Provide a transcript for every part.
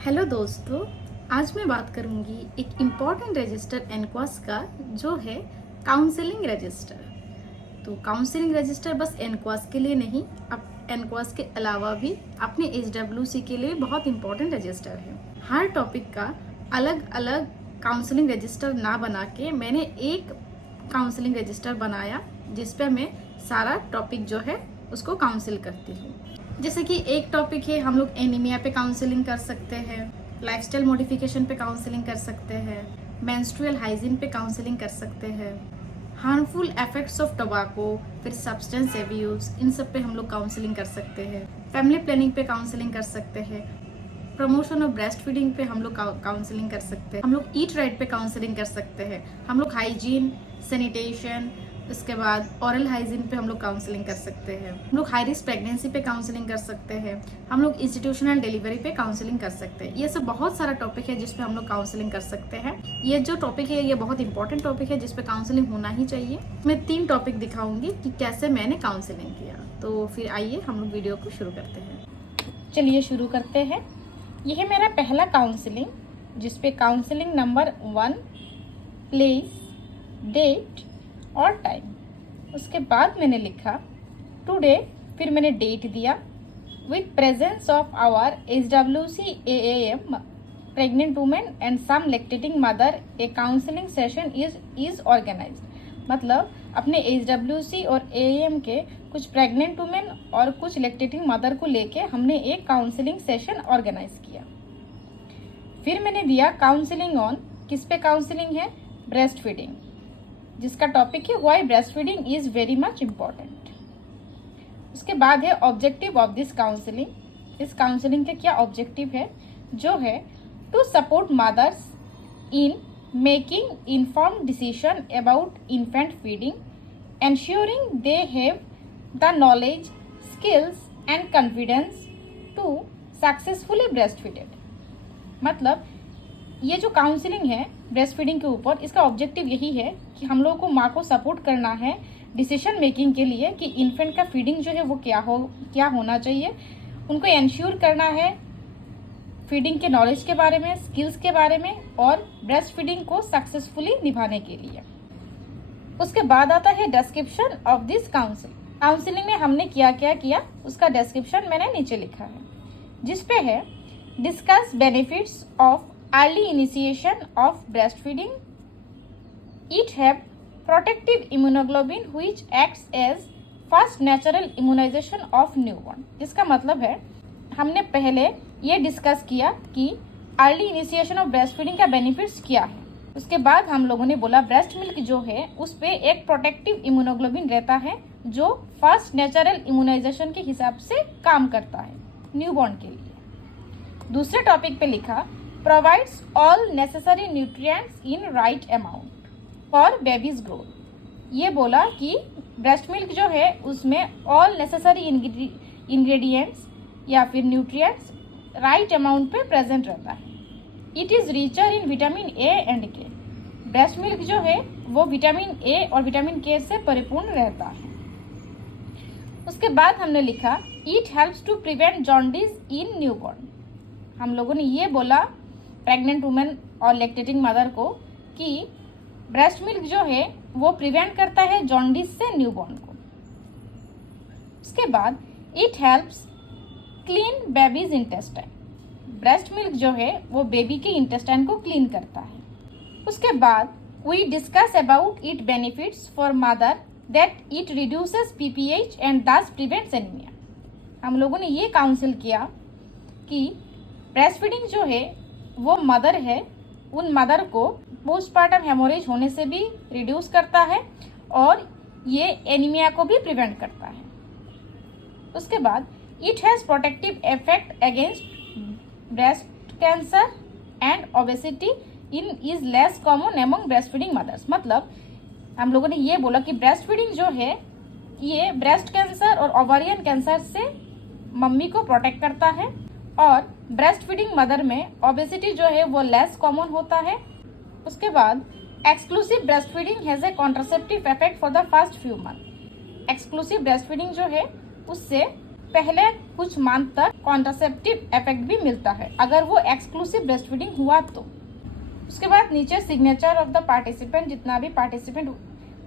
Hello दोस्तों, आज मैं बात करूंगी एक इम्पॉर्टेंट रजिस्टर एनक्वास का जो है काउंसलिंग रजिस्टर। तो काउंसलिंग रजिस्टर बस एनक्वास के लिए नहीं, अब एनक्वास के अलावा भी अपने एचडब्ल्यूसी के लिए बहुत इम्पॉर्टेंट रजिस्टर है। हर टॉपिक का अलग अलग काउंसलिंग रजिस्टर ना बना के मैंने एक काउंसलिंग रजिस्टर बनाया जिस पे मैं सारा टॉपिक जो है उसको काउंसिल करती हूँ। जैसे कि एक टॉपिक है, हम लोग एनीमिया पे काउंसलिंग कर सकते हैं, लाइफस्टाइल मॉडिफिकेशन पे काउंसलिंग कर सकते हैं, मेंस्ट्रुअल हाइजीन पे काउंसलिंग कर सकते हैं, हार्मफुल इफेक्ट्स ऑफ टोबैको, फिर सब्सटेंस एब्यूज, इन सब पे हम लोग काउंसलिंग कर सकते हैं, फैमिली प्लानिंग पे काउंसलिंग कर सकते हैं, प्रमोशन ऑफ ब्रेस्ट फीडिंग पे हम लोग काउंसलिंग कर सकते हैं, हम लोग ईट राइट पे काउंसलिंग कर सकते हैं, हम लोग हाइजीन, सैनिटेशन, उसके बाद ऑरल हाइजीन पे हम लोग काउंसलिंग कर सकते हैं, हम लोग हाई रिस्क प्रेगनेंसी पे काउंसलिंग कर सकते हैं, हम लोग इंस्टीट्यूशनल डिलीवरी पे काउंसलिंग कर सकते हैं। ये सब बहुत सारा टॉपिक है जिसपे हम लोग काउंसलिंग कर सकते हैं। ये जो टॉपिक है ये बहुत इंपॉर्टेंट टॉपिक है जिसपे काउंसलिंग होना ही चाहिए। मैं 3 टॉपिक दिखाऊंगी कि कैसे मैंने काउंसलिंग किया। तो फिर आइए हम लोग वीडियो को शुरू करते हैं। चलिए शुरू करते हैं। यह है मेरा पहला काउंसलिंग जिसपे काउंसलिंग नंबर 1, प्लेस, डेट और टाइम। उसके बाद मैंने लिखा टुडे, फिर मैंने डेट दिया, with presence of our HWC AAM pregnant women and some lactating mother a counselling session is organised. मतलब अपने HWC और AAM के कुछ प्रेग्नेंट वुमेन और कुछ लैक्टेटिंग मदर को लेके हमने एक काउंसलिंग सेशन ऑर्गेनाइज किया। फिर मैंने दिया काउंसलिंग ऑन, किस पे काउंसलिंग है? ब्रेस्ट फीडिंग, जिसका टॉपिक है why breast feeding is very much important. उसके बाद है ऑब्जेक्टिव ऑफ दिस काउंसलिंग। इस काउंसलिंग के क्या ऑब्जेक्टिव है? जो है to support mothers in making informed decision about infant feeding, ensuring they have the knowledge, skills and confidence to successfully breastfeed। मतलब ये जो काउंसलिंग है ब्रेस्ट फीडिंग के ऊपर, इसका ऑब्जेक्टिव यही है कि हम लोगों को माँ को सपोर्ट करना है डिसीजन मेकिंग के लिए कि इन्फेंट का फीडिंग जो है वो क्या होना चाहिए। उनको इंश्योर करना है फीडिंग के नॉलेज के बारे में, स्किल्स के बारे में और ब्रेस्ट फीडिंग को सक्सेसफुली निभाने के लिए। उसके बाद आता है डिस्क्रिप्शन ऑफ दिस काउंसलिंग में हमने क्या क्या किया उसका डिस्क्रिप्शन मैंने नीचे लिखा है, जिसपे है discuss benefits of early initiation of breast feeding, it have protective immunoglobin which acts as first natural immunisation of newborn. इसका मतलब है हमने पहले ये डिस्कस किया कि early initiation of breast feeding का बेनिफिट्स क्या है। उसके बाद हम लोगों ने बोला ब्रेस्ट मिल्क जो है उस पे एक प्रोटेक्टिव इम्यूनोग्लोबिन रहता है जो फर्स्ट नेचुरल इम्यूनाइजेशन के हिसाब से काम करता है न्यूबॉर्न के लिए। दूसरे टॉपिक पे लिखा provides all necessary nutrients in right amount for babies growth. ये बोला कि ब्रेस्ट मिल्क जो है उसमें ऑल नेसेसरी इंग्रेडिएंट्स या फिर न्यूट्रिएंट्स राइट अमाउंट पे प्रेजेंट रहता है। It is richer in vitamin A and K. Breast milk जो है वो विटामिन ए और विटामिन के से परिपूर्ण रहता है। उसके बाद हमने लिखा it helps to prevent jaundice in newborn. हम लोगों ने ये बोला प्रेग्नेंट वुमेन और लैक्टेटिंग मदर को कि ब्रेस्ट मिल्क जो है वो प्रिवेंट करता है जॉन्डिस से न्यूबॉर्न को। उसके बाद it helps clean babies intestine. Breast milk जो है वो बेबी के इंटेस्टाइन को क्लीन करता है। उसके बाद we discuss about it benefits for mother that it reduces PPH and this prevents anaemia. हम लोगों ने ये काउंसिल किया कि ब्रेस्ट फीडिंग जो है वो मदर है, उन मदर को पोस्टपार्टम हेमोरेज होने से भी रिड्यूस करता है और ये एनीमिया को भी प्रिवेंट करता है। उसके बाद it has protective effect against breast cancer and obesity is less common among breast feeding mother's. मतलब हम लोगों ने ये बोला कि ब्रेस्ट फीडिंग जो है ये ब्रेस्ट कैंसर और ओवारियन कैंसर से मम्मी को प्रोटेक्ट करता है और ब्रेस्ट फीडिंग मदर में ओबेसिटी जो है वो लेस कॉमन होता है। उसके बाद exclusive breast feeding has a contraceptive effect for the first few month. Exclusive breast feeding जो है उससे पहले कुछ मंथ तक कॉन्ट्रासेप्टिव इफेक्ट भी मिलता है अगर वो एक्सक्लूसिव ब्रेस्ट फीडिंग हुआ तो। उसके बाद नीचे सिग्नेचर ऑफ द पार्टिसिपेंट, जितना भी पार्टिसिपेंट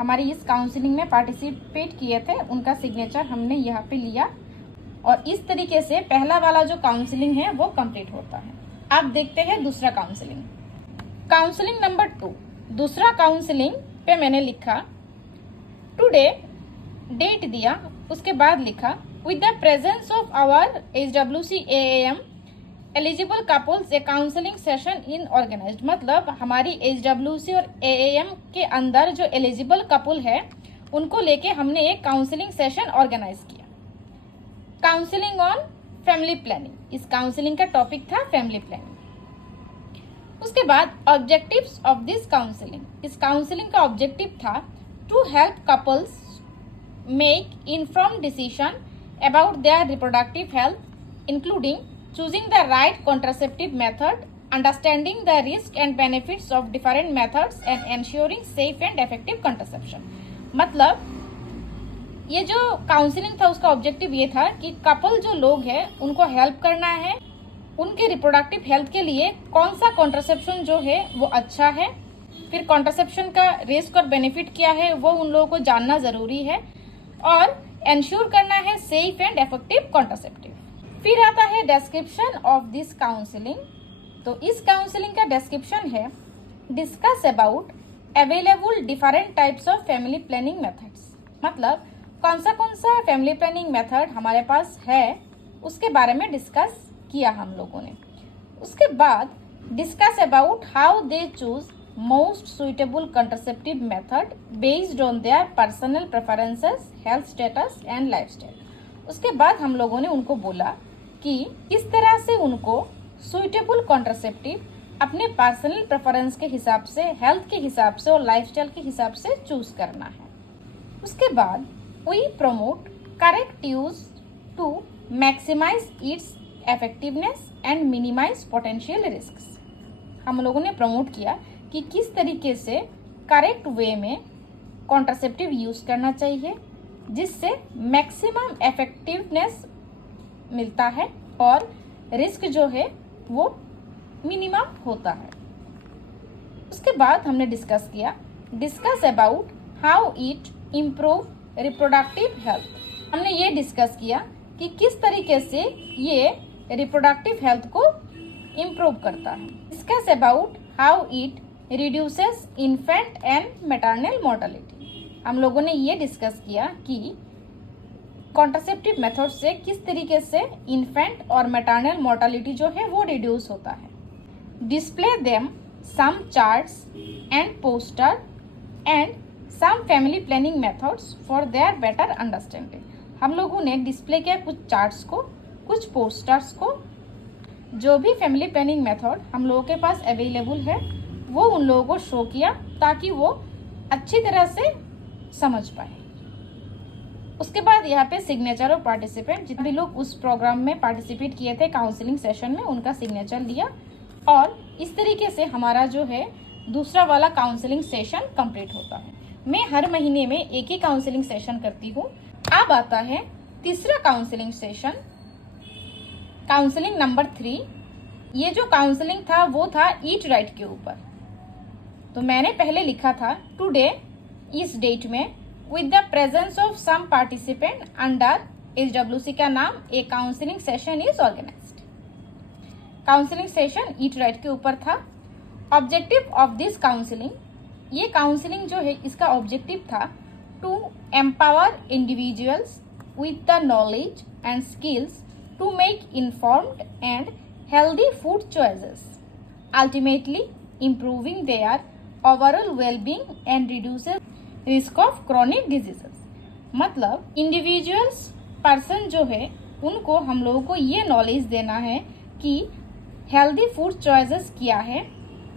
हमारी इस काउंसलिंग में पार्टिसिपेट किए थे उनका सिग्नेचर हमने यहाँ पे लिया और इस तरीके से पहला वाला जो काउंसलिंग है वो कंप्लीट होता है। अब देखते हैं दूसरा काउंसलिंग। काउंसलिंग नंबर 2, दूसरा काउंसलिंग पे मैंने लिखा टुडे, डेट दिया, उसके बाद लिखा with the presence of our HWC AAM eligible couples a counselling session in organised. मतलब हमारी HWC और AAM के अंदर जो एलिजिबल कपल है उनको लेके हमने एक काउंसलिंग सेशन ऑर्गेनाइज किया। काउंसलिंग ऑन फैमिली प्लानिंग, इस काउंसलिंग का टॉपिक था फैमिली प्लानिंग। उसके बाद ऑब्जेक्टिव्स ऑफ दिस काउंसलिंग, इस काउंसलिंग का ऑब्जेक्टिव था to help couples make informed decision about their reproductive health including choosing the right contraceptive method, understanding the risk and benefits of different methods and ensuring safe and effective contraception। मतलब ये जो counselling था उसका objective ये था कि couple जो लोग हैं उनको हेल्प करना है, उनके रिप्रोडक्टिव हेल्थ के लिए कौन सा कॉन्ट्रासेप्शन जो है वो अच्छा है, फिर कॉन्ट्रासेप्शन का रिस्क और बेनिफिट क्या है वो उन लोगों को जानना ज़रूरी है और एंश्योर करना है सेफ एंड इफेक्टिव कॉन्ट्रासेप्टिव। फिर आता है डिस्क्रिप्शन ऑफ दिस काउंसलिंग। तो इस काउंसलिंग का डिस्क्रिप्शन है discuss about available different types of family planning methods. मतलब कौन सा फैमिली प्लानिंग मेथड हमारे पास है उसके बारे में डिस्कस किया हम लोगों ने। उसके बाद discuss about how they choose most suitable contraceptive method based on their personal preferences, health status and lifestyle. उसके बाद हम लोगों ने उनको बोला कि किस तरह से उनको सुइटेबल कॉन्ट्रासेप्टिव अपने पर्सनल प्रेफरेंस के हिसाब से, हेल्थ के हिसाब से और लाइफस्टाइल के हिसाब से चूज करना है। उसके बाद we promote correct use to maximise its effectiveness and minimise potential risks. हम लोगों ने प्रमोट किया कि किस तरीके से करेक्ट वे में कॉन्ट्रासेप्टिव यूज करना चाहिए जिससे मैक्सिमम इफेक्टिवनेस मिलता है और रिस्क जो है वो मिनिमम होता है। उसके बाद हमने discuss about how it improve reproductive health. हमने ये डिस्कस किया कि किस तरीके से ये रिप्रोडक्टिव हेल्थ को इम्प्रूव करता है। Discuss about how it reduces infant and maternal mortality. हम लोगों ने ये डिस्कस किया कि कॉन्ट्रासेप्टिव मेथड से किस तरीके से इन्फेंट और मैटरनल मोर्टेलिटी जो है वो रिड्यूस होता है। Display them some charts and poster and some family planning methods for their better understanding. हम लोगों ने डिस्प्ले किया कुछ चार्ट्स को, कुछ पोस्टर्स को, जो भी फैमिली प्लानिंग मेथड हम लोगों के पास अवेलेबल है वो उन लोगों को शो किया ताकि वो अच्छी तरह से समझ पाए। उसके बाद यहाँ पे सिग्नेचर ऑफ पार्टिसिपेंट, जितने भी लोग उस प्रोग्राम में पार्टिसिपेट किए थे काउंसलिंग सेशन में, उनका सिग्नेचर लिया और इस तरीके से हमारा जो है दूसरा वाला काउंसलिंग सेशन कंप्लीट होता है। मैं हर महीने में एक ही काउंसलिंग सेशन करती हूँ। अब आता है तीसरा काउंसलिंग सेशन, काउंसलिंग नंबर 3। ये जो काउंसलिंग था वो था ईट राइट के ऊपर। तो मैंने पहले लिखा था टुडे, इस डेट में, with the presence of some participant under HWC का नाम एक counselling session is organised. Counselling session eat right के ऊपर था। ऑब्जेक्टिव ऑफ दिस काउंसलिंग, ये काउंसलिंग जो है इसका ऑब्जेक्टिव था to empower individuals with the knowledge and skills to make informed and healthy food choices, ultimately improving their overall well-being and reduces risk of chronic diseases। मतलब individuals person जो है उनको हम लोगों को ये नॉलेज देना है कि हेल्दी फूड चॉइसेस क्या है,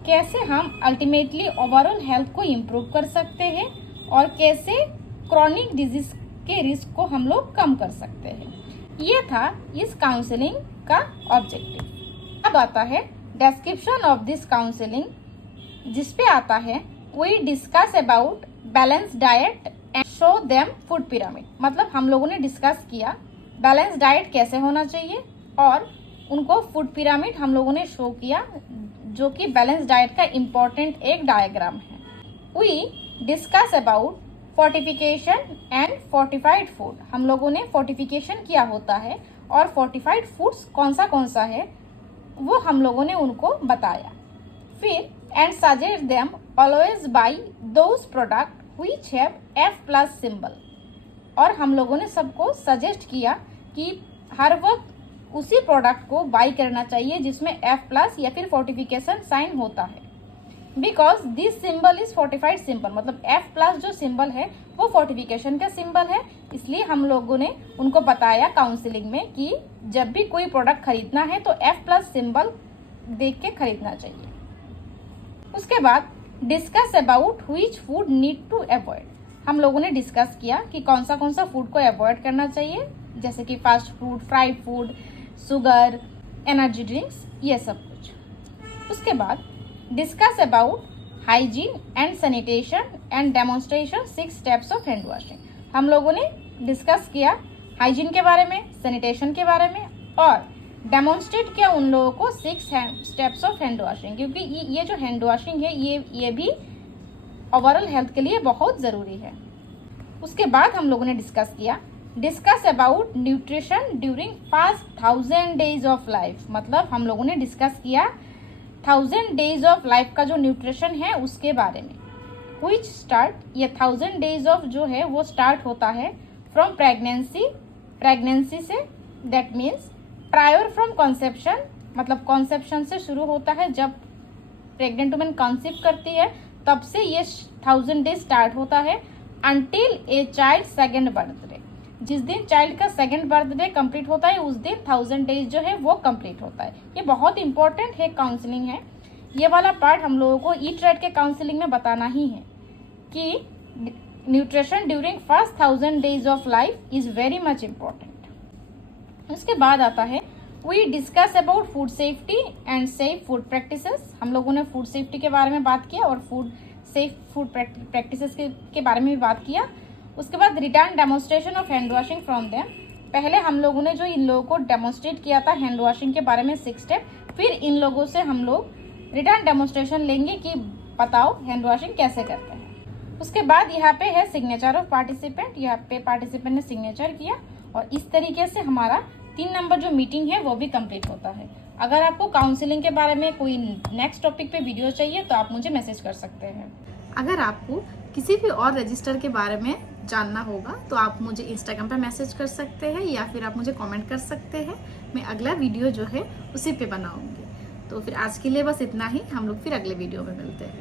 कैसे हम अल्टीमेटली ओवरऑल हेल्थ को इम्प्रूव कर सकते हैं और कैसे क्रॉनिक डिजीज के रिस्क को हम लोग कम कर सकते हैं। ये था इस काउंसलिंग का ऑब्जेक्टिव। अब आता है डिस्क्रिप्शन ऑफ दिस काउंसलिंग, जिसपे आता है we discuss about balance diet and show them food pyramid. मतलब हम लोगों ने डिस्कस किया बैलेंस डाइट कैसे होना चाहिए, और उनको फूड पिरामिड हम लोगों ने शो किया जो कि बैलेंस डाइट का इम्पोर्टेंट एक डायग्राम है। We discuss about fortification and fortified food. हम लोगों ने फोर्टिफिकेशन क्या होता है और फोर्टिफाइड फूड्स कौन सा है वो हम लोगों ने उनको बताया। फिर and suggest them always by those product which have F+ symbol. और हम लोगों ने सबको सजेस्ट किया कि हर वक्त उसी प्रोडक्ट को बाई करना चाहिए जिसमें F+ या फिर फोर्टिफिकेशन साइन होता है, because this symbol is fortified symbol. मतलब F+ जो सिंबल है वो फोर्टिफिकेशन का सिंबल है। इसलिए हम लोगों ने उनको बताया काउंसलिंग में कि जब भी कोई प्रोडक्ट खरीदना है तो F+ सिंबल देख के खरीदना चाहिए। उसके बाद discuss about which food need to avoid. हम लोगों ने डिस्कस किया कि कौन सा फूड को अवॉइड करना चाहिए, जैसे कि fast food, fried food, sugar, energy drinks, ये सब कुछ। उसके बाद discuss about hygiene and sanitation and demonstration 6 steps of hand washing. हम लोगों ने डिस्कस किया हाइजीन के बारे में, सैनिटेशन के बारे में, और डेमोन्स्ट्रेट किया उन लोगों को 6 स्टेप्स ऑफ हैंड वॉशिंग, क्योंकि ये जो हैंड वॉशिंग है ये भी ओवरऑल हेल्थ के लिए बहुत ज़रूरी है। उसके बाद हम लोगों ने discuss about nutrition during first 1000 days of life. मतलब हम लोगों ने डिस्कस किया 1000 डेज ऑफ लाइफ का जो न्यूट्रिशन है उसके बारे में। व्हिच स्टार्ट, ये 1000 डेज ऑफ जो है वो स्टार्ट होता है फ्रॉम प्रेगनेंसी से, that means prior from conception. मतलब कॉन्सेप्शन से शुरू होता है, जब प्रेग्नेंट वुमेन कंसीव करती है तब से ये 1000 डेज स्टार्ट होता है until a child second birthday. जिस दिन चाइल्ड का सेकेंड बर्थडे कंप्लीट होता है उस दिन 1000 डेज जो है वो कंप्लीट होता है। ये बहुत इंपॉर्टेंट है, काउंसलिंग है। ये वाला पार्ट हम लोगों को ईट राइट के काउंसलिंग में बताना ही है कि nutrition during first 1000 days of life is very much important. उसके बाद आता है we discuss about food safety and safe food practices. हम लोगों ने फूड सेफ्टी के बारे में बात किया और सेफ फूड प्रैक्टिसेस के बारे में भी बात किया। उसके बाद return demonstration of hand washing from them. पहले हम लोगों ने जो इन लोगों को डेमोन्स्ट्रेट किया था हैंड वॉशिंग के बारे में 6 स्टेप, फिर इन लोगों से हम लोग रिटर्न डेमोन्स्ट्रेशन लेंगे कि बताओ हैंड वॉशिंग कैसे करते हैं। उसके बाद यहाँ पे है सिग्नेचर ऑफ पार्टिसिपेंट। यहाँ पे पार्टिसिपेंट ने सिग्नेचर किया और इस तरीके से हमारा 3 नंबर जो मीटिंग है वो भी कंप्लीट होता है। अगर आपको काउंसलिंग के बारे में कोई नेक्स्ट टॉपिक पे वीडियो चाहिए तो आप मुझे मैसेज कर सकते हैं। अगर आपको किसी भी और रजिस्टर के बारे में जानना होगा तो आप मुझे इंस्टाग्राम पे मैसेज कर सकते हैं या फिर आप मुझे कमेंट कर सकते हैं। मैं अगला वीडियो जो है उसी पे बनाऊंगी। तो फिर आज के लिए बस इतना ही, हम लोग फिर अगले वीडियो में मिलते हैं।